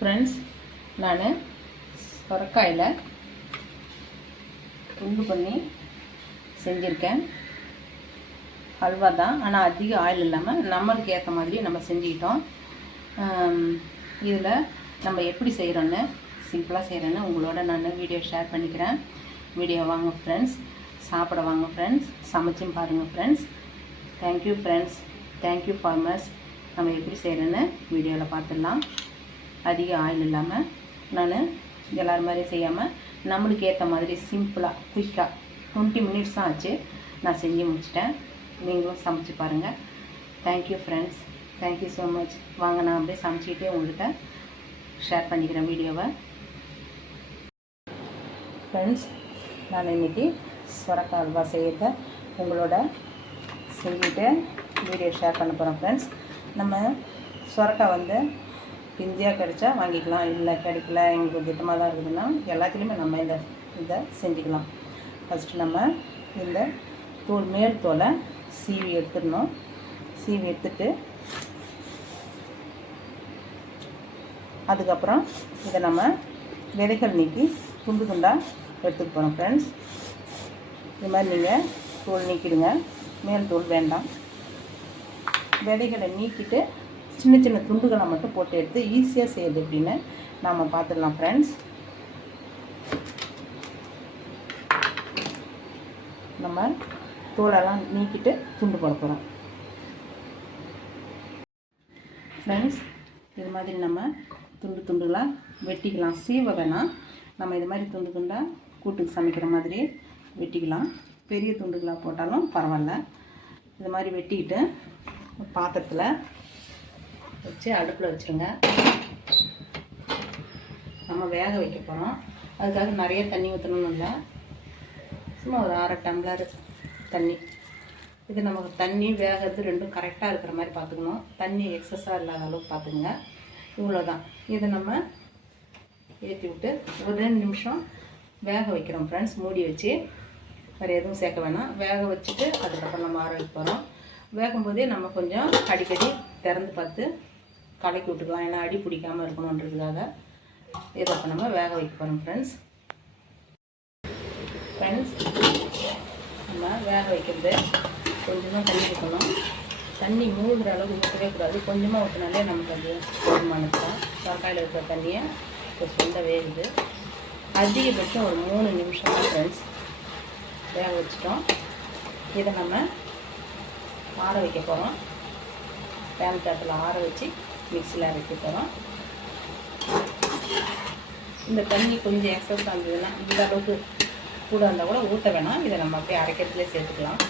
Friends நான் சொரக்காயில் துண்டு பண்ணி செஞ்சுருக்கேன். ஹல்வா தான் ஆனால் அதிக ஆயில் இல்லாமல் நம்மளுக்கு ஏற்ற மாதிரி நம்ம செஞ்சுக்கிட்டோம். இதில் நம்ம எப்படி செய்கிறோன்னு சிம்பிளாக செய்கிறேன்னு உங்களோட நான் வீடியோ ஷேர் பண்ணிக்கிறேன். வீடியோ வாங்க ஃப்ரெண்ட்ஸ் சாப்பிட வாங்க ஃப்ரெண்ட்ஸ் சமைச்சும் பாருங்கள் friends thank you friends thank you farmers நம்ம எப்படி செய்கிறேன்னு வீடியோவில் பார்த்துடலாம். அதிக ஆயில் இல்லாமல் நான் எல்லோரும் மாதிரி செய்யாமல் நம்மளுக்கு ஏற்ற மாதிரி சிம்பிளாக குயிக்காக டுவெண்ட்டி மினிட்ஸ் தான் ஆச்சு. நான் செஞ்சு முடிச்சிட்டேன். நீங்களும் சமைச்சு பாருங்கள் thank you friends thank you so much வாங்க நான் அப்படியே சமைச்சிக்கிட்டே உங்கள்கிட்ட ஷேர் பண்ணிக்கிறேன் வீடியோவை. ஃப்ரெண்ட்ஸ் நான் இன்றைக்கி சுரக்காய் அல்வா செய்யறத உங்களோட செஞ்சுட்டு வீடியோ ஷேர் பண்ண போகிறோம் ஃப்ரெண்ட்ஸ் நம்ம சுரக்காய் வந்து பிஞ்சியாக கிடைச்சா வாங்கிக்கலாம் இல்லை கிடைக்கல எங்களுக்கு திட்டமாக தான் இருக்குதுன்னா எல்லாத்துலேயுமே நம்ம இந்த இதை செஞ்சுக்கலாம். ஃபஸ்ட்டு நம்ம இந்த தோல் மேல் தோலை சீவி எடுத்துடணும். சீவி எடுத்துட்டு அதுக்கப்புறம் இதை நம்ம விதைகள் நீக்கி துண்டு துண்டாக எடுத்துக்க போகிறோம் ஃப்ரெண்ட்ஸ் இது மாதிரி நீங்கள் தோல் நீக்கிடுங்க. மேல் தோல் வேண்டாம். விதைகளை நீக்கிட்டு சின்ன சின்ன துண்டுகளை மட்டும் போட்டு எடுத்து ஈஸியாக செய்யுது அப்படின்னு நாம் பார்த்துடலாம் ஃப்ரெண்ட்ஸ் நம்ம தோலெல்லாம் நீக்கிட்டு துண்டு போட போகிறோம் ஃப்ரெண்ட்ஸ் இது மாதிரி நம்ம துண்டு துண்டுகளாக வெட்டிக்கலாம். சீவ வேணாம் நம்ம இது மாதிரி துண்டு துண்டாக கூட்டுக்கு சமைக்கிற மாதிரி வெட்டிக்கலாம். பெரிய துண்டுகளாக போட்டாலும் பரவாயில்ல. இது மாதிரி வெட்டிக்கிட்டு பாத்திரத்தில் வச்சு அடுப்பில் வச்சுருங்க. நம்ம வேக வைக்க போகிறோம். அதுக்காக நிறைய தண்ணி ஊற்றணும்னு இல்லை. சும்மா ஒரு அரை டம்ளர் தண்ணி. இது நமக்கு தண்ணி வேகிறது ரெண்டும் கரெக்டாக இருக்கிற மாதிரி பார்த்துக்கணும். தண்ணி எக்ஸஸாக இல்லாத அளவுக்கு பார்த்துக்குங்க. இவ்வளோ தான் இதை நம்ம ஏற்றி விட்டு ஒரு ரெண்டு நிமிஷம் வேக வைக்கிறோம் ஃப்ரெண்ட்ஸ் மூடி வச்சு வேறு எதுவும் சேர்க்க வேணாம். வேக வச்சுட்டு அதுக்கப்புறம் நம்ம ஆரோக்கிய போகிறோம். வேகும்போதே நம்ம கொஞ்சம் அடிக்கடி திறந்து பார்த்து கலக்கி விட்டுக்கலாம். ஏன்னா அடி பிடிக்காமல் இருக்கணுன்றதுக்காக இதை இப்போ நம்ம வேக வைக்க போகிறோம் ஃப்ரெண்ட்ஸ் ஃப்ரெண்ட்ஸ் நம்ம வேக வைக்கிறது கொஞ்சமாக தண்ணி ஊற்றணும் தண்ணி மூழ்கிற அளவுக்கு ஊற்றவே கூடாது. கொஞ்சமாக ஊற்றினாலே நமக்கு அது போதுமானது தான் இருக்கிற தண்ணியை இப்போ சொந்த வேகுது. அதிகபட்சம் ஒரு மூணு நிமிஷம் தான் ஃப்ரெண்ட்ஸ் வேக வச்சிட்டோம். இதை நம்ம ஆற வைக்க போகிறோம் பேன் காத்தில் ஆற வச்சு மிக்சியில் அரைக்க போகிறோம். இந்த தண்ணி கொஞ்சம் எக்ஸஸ் ஆகுதுன்னா இந்த அளவுக்கு கூட இருந்தால் கூட ஊற்ற வேணாம். இதை நம்ம அப்படியே அரைக்கிறதுலே சேர்த்துக்கலாம்.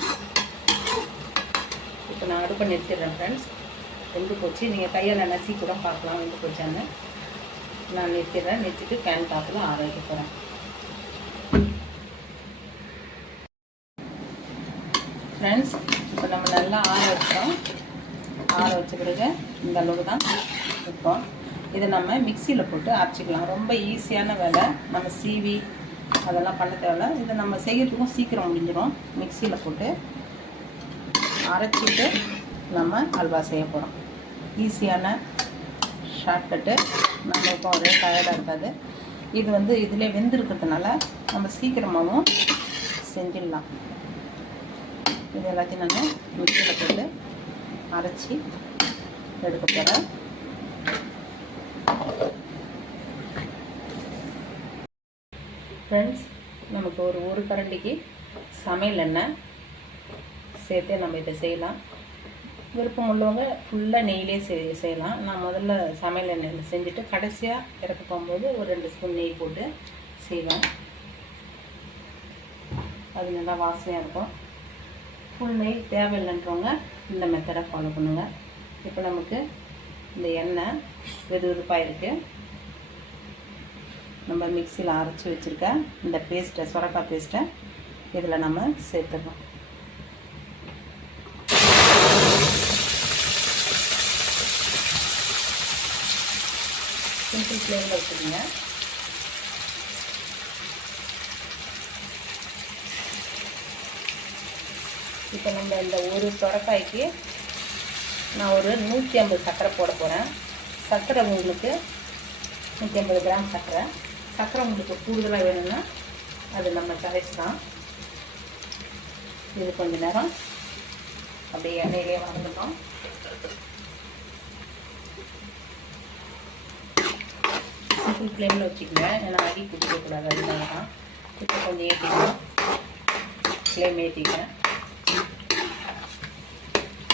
இப்போ நான் அடுப்பை நிறுத்திடுறேன் ஃப்ரெண்ட்ஸ் வெந்து போச்சு. நீங்கள் கையால் நசி கூட பார்க்கலாம். வெந்து போச்சான்னு. நான் நிறுத்திடுறேன். நிறுத்திட்டு பேன் டாப்பில் ஆற வைக்க போகிறேன். ஃப்ரெண்ட்ஸ் இப்போ நம்ம நல்லா ஆற வச்சோம் ஆற வச்ச பிறகு இந்த அளவுக்கு தான் இருக்கும் இதை நம்ம மிக்சியில் போட்டு அரைச்சிக்கலாம். ரொம்ப ஈஸியான வேலை. நம்ம சீவி அதெல்லாம் பண்ண தேவையில்ல. இதை நம்ம செய்கிறதுக்கும் சீக்கிரம் முடிஞ்சிடும் மிக்சியில் போட்டு அரைச்சிட்டு நம்ம அல்வா செய்ய போகிறோம் ஈஸியான ஷார்ட்கட்டு நம்மளுக்கும் ஒரே டயர்டாக இருக்காது. இது வந்து இதிலே வெந்திருக்கிறதுனால நம்ம சீக்கிரமாகவும் செஞ்சிடலாம். இது எல்லாத்தையும் நான் மிக்சியில் போட்டு அரைச்சி எடுக்க போகிறேன் ஃப்ரெண்ட்ஸ் நமக்கு ஒரு ஒரு கரண்டிக்கு சமையல் எண்ணெய் சேர்த்தே நம்ம இதை செய்யலாம். விருப்பம் உள்ளவங்க ஃபுல்லாக நெய்லே செய் செய்யலாம். நான் முதல்ல சமையல் எண்ணெயில் செஞ்சுட்டு கடைசியாக இறக்க போகும்போது ஒரு ரெண்டு ஸ்பூன் நெய் போட்டு செய்வேன். அது நல்லா வாசனையாக இருக்கும். ஃபுல் நெய் தேவையில்லைன்றவங்க இந்த மெத்தடை ஃபாலோ பண்ணுங்கள் இப்போ நமக்கு இந்த எண்ணெய் வெது வெதுப்பாக இருக்குது நம்ம மிக்சியில் அரைச்சி வச்சுருக்க இந்த பேஸ்ட்டை சுரக்காய் பேஸ்ட்டை இதில் நம்ம சேர்த்துடுறோம். சிம்பிள் ஃப்ளேமில் வச்சுருங்க. இப்போ நம்ம இந்த ஒரு சுரக்காய்க்கு நான் ஒரு நூற்றி ஐம்பது சர்க்கரை போட போகிறேன் சர்க்கரை உங்களுக்கு நூற்றி ஐம்பது கிராம் சர்க்கரை. சர்க்கரை உங்களுக்கு கூடுதலாக வேணும்னா அது நம்ம சாய்ஸ் தான். இது கொஞ்ச நேரம் அப்படியே எண்ணெயிலே வதங்கட்டும் சிம்பிள் ஃப்ளேமில் வச்சுக்கோங்க. ஏன்னா அடி பிடிக்கக்கூடாது அதனால தான் இப்போ கொஞ்சம் ஏற்றிக்கலாம் ஃப்ளேம் ஏற்றிக்கிறேன்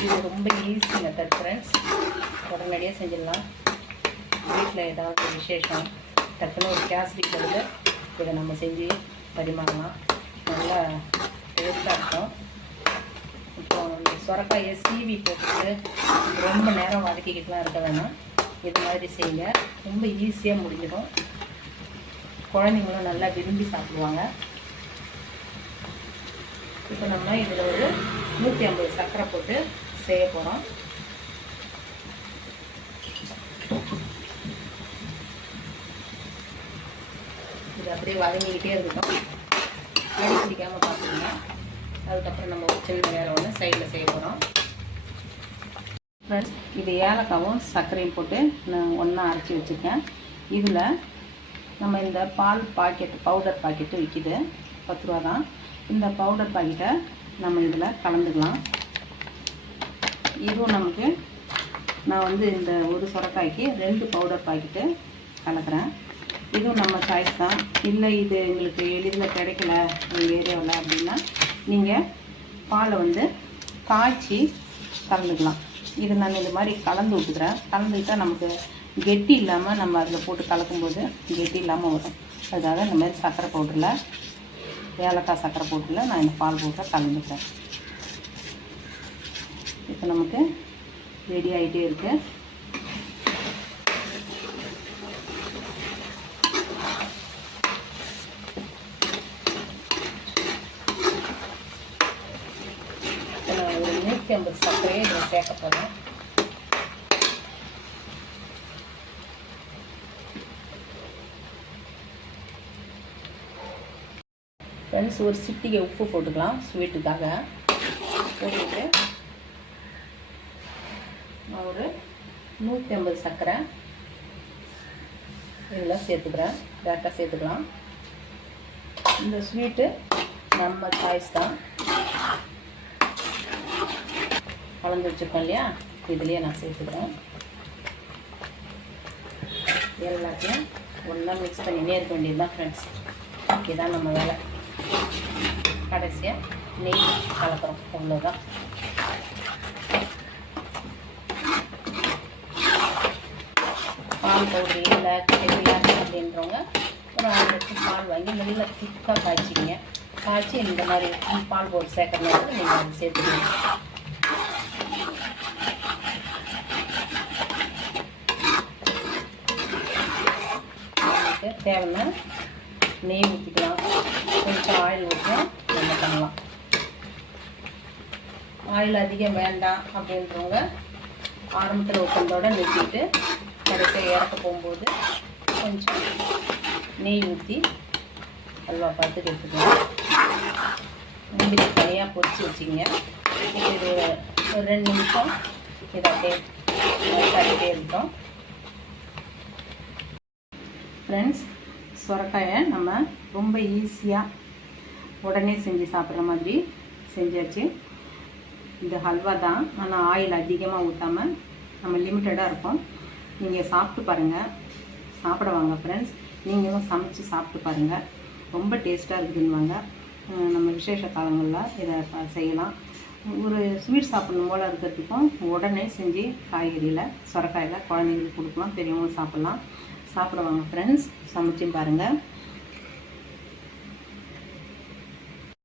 இது ரொம்ப ஈஸி மெத்தட் ஃப்ரெண்ட்ஸ் உடனடியாக செஞ்சிடலாம். வீட்டில் ஏதாவது விசேஷம் டக்குன்னு ஒரு கேஸ் பொழுது இதை நம்ம செஞ்சு பரிமாறலாம். நல்லா டேஸ்ட்டாக இருக்கும். இப்போ இந்த சுரக்காயை சீவி போட்டுட்டு ரொம்ப நேரம் வதக்கிக்கிட்டுலாம் இருக்க வேணாம். இது மாதிரி செய்யுங்க. ரொம்ப ஈஸியாக முடிஞ்சிடும். குழந்தைங்களும் நல்லா விரும்பி சாப்பிடுவாங்க. இப்போ நம்ம இதில் ஒரு நூற்றி ஐம்பது சர்க்கரை போட்டு செய்ய போகிறோம் இது அப்படியே வதங்கிக்கிட்டே இருக்கட்டும். அடி பிடிக்காமல் பார்த்துக்கோங்க. அதுக்கப்புறம் நம்ம சின்ன வேலை ஒன்று சைடில் செய்ய போகிறோம் ஃப்ரெண்ட்ஸ் இது ஏலக்காவும் சர்க்கரையும் போட்டு நான் ஒன்றா அரைச்சி வச்சுருக்கேன். இதில் நம்ம இந்த பால் பாக்கெட்டு பவுடர் பாக்கெட்டு விற்கிது பத்து ரூபா தான் இந்த பவுடர் பாக்கெட்டை நம்ம இதில் கலந்துக்கலாம். இதுவும் நமக்கு நான் வந்து இந்த ஒரு சுரக்காய்க்கு ரெண்டு பவுடர் பாக்கெட்டு கலக்கிறேன். இதுவும் நம்ம சாய்ஸ் தான். இல்லை இது எங்களுக்கு எளிதில் கிடைக்கல எங்கள் ஏரியாவில் அப்படின்னா நீங்கள் பாலை வந்து காய்ச்சி கலந்துக்கலாம். இது நான் இந்த மாதிரி கலந்து விட்டுக்கிறேன் கலந்துக்கிட்டால் நமக்கு கெட்டி இல்லாமல் நம்ம அதில் போட்டு கலக்கும்போது கெட்டி இல்லாமல் வரும். அதுக்காக இந்த மாதிரி சர்க்கரை பவுடரில் ஏலக்காய் சர்க்கரை பவுடரில் நான் இந்த பால் போட்டு கலந்துக்கிறேன். இப்போ நமக்கு ரெடி ஆகிட்டே இருக்குது ஒரு நூற்றி ஐம்பது சர்க்கரையை இதில் சேர்க்க போகிறேன் ஃப்ரெண்ட்ஸ் ஒரு சிட்டிகை உப்பு போட்டுக்கலாம் ஸ்வீட்டுக்காக போட்டுட்டு ஒரு நூற்றி ஐம்பது சர்க்கரை இதெல்லாம் சேர்த்துக்கிறேன் டேரெக்டாக சேர்த்துக்கலாம். இந்த ஸ்வீட்டு நம்ம சாய்ஸ் தான். கலந்து வச்சுருக்கோம் இல்லையா? இதுலேயே நான் சேர்த்துக்கிறேன். எல்லாத்தையும் ஒன்றா மிக்ஸ் பண்ணினே இருக்க வேண்டியது தான் ஃப்ரெண்ட்ஸ் இதுதான் நம்ம வேலை. கடைசியாக நெய் கலக்கிறோம். அவ்வளோதான் பால் பவுடர் இல்லை கிடையாது அப்படின்றவங்க ஒரு ஆறு லிட்டர் பால் வாங்கி நல்லா திக்காக காய்ச்சிங்க காய்ச்சி இந்த மாதிரி பால் பவுடர் சேர்க்கறதுனால நீங்கள் அதை சேர்த்துக்கணும் தேவைன்னா நெய் ஊற்றிக்கலாம் கொஞ்சம் ஆயில் ஊற்றலாம் நம்ம பண்ணலாம். ஆயில் அதிகம் வேண்டாம் அப்படின்றவங்க ஆரம்பத்தில் ஊற்றுறதோட நிறுத்திட்டு கரெக்டாக இறக்க போகும்போது கொஞ்சம் நெய் ஊற்றி அல்வா பார்த்து எடுத்துக்கலாம் முந்திரி தனியாக பொரிச்சு வச்சிங்க இது ஒரு ரெண்டு நிமிஷம் இதை அப்படியே கட்டிகிட்டே இருக்கோம் ஃப்ரெண்ட்ஸ் சுரக்காயை நம்ம ரொம்ப ஈஸியாக உடனே செஞ்சு சாப்பிட்ற மாதிரி செஞ்சாச்சு. இந்த ஹல்வா தான். ஆனால் ஆயில் அதிகமாக ஊற்றாமல் நம்ம லிமிட்டடாக இருக்கும். நீங்கள் சாப்பிட்டு பாருங்கள் சாப்பிட வாங்க ஃப்ரெண்ட்ஸ் நீங்களும் சமைச்சு சாப்பிட்டு பாருங்கள் ரொம்ப டேஸ்ட்டாக இருக்குதுன்னுவாங்க. நம்ம விசேஷ காலங்களில் இதை செய்யலாம். ஒரு ஸ்வீட் சாப்பிடணும் போல் இருக்கிறதுக்கும் உடனே செஞ்சு காய்கறியில் சுரக்காயில் குழந்தைங்களுக்கு கொடுக்கலாம் பெரியவங்களும் சாப்பிட்லாம். சாப்பிடுவாங்க ஃப்ரெண்ட்ஸ் சமைச்சும் பாருங்கள்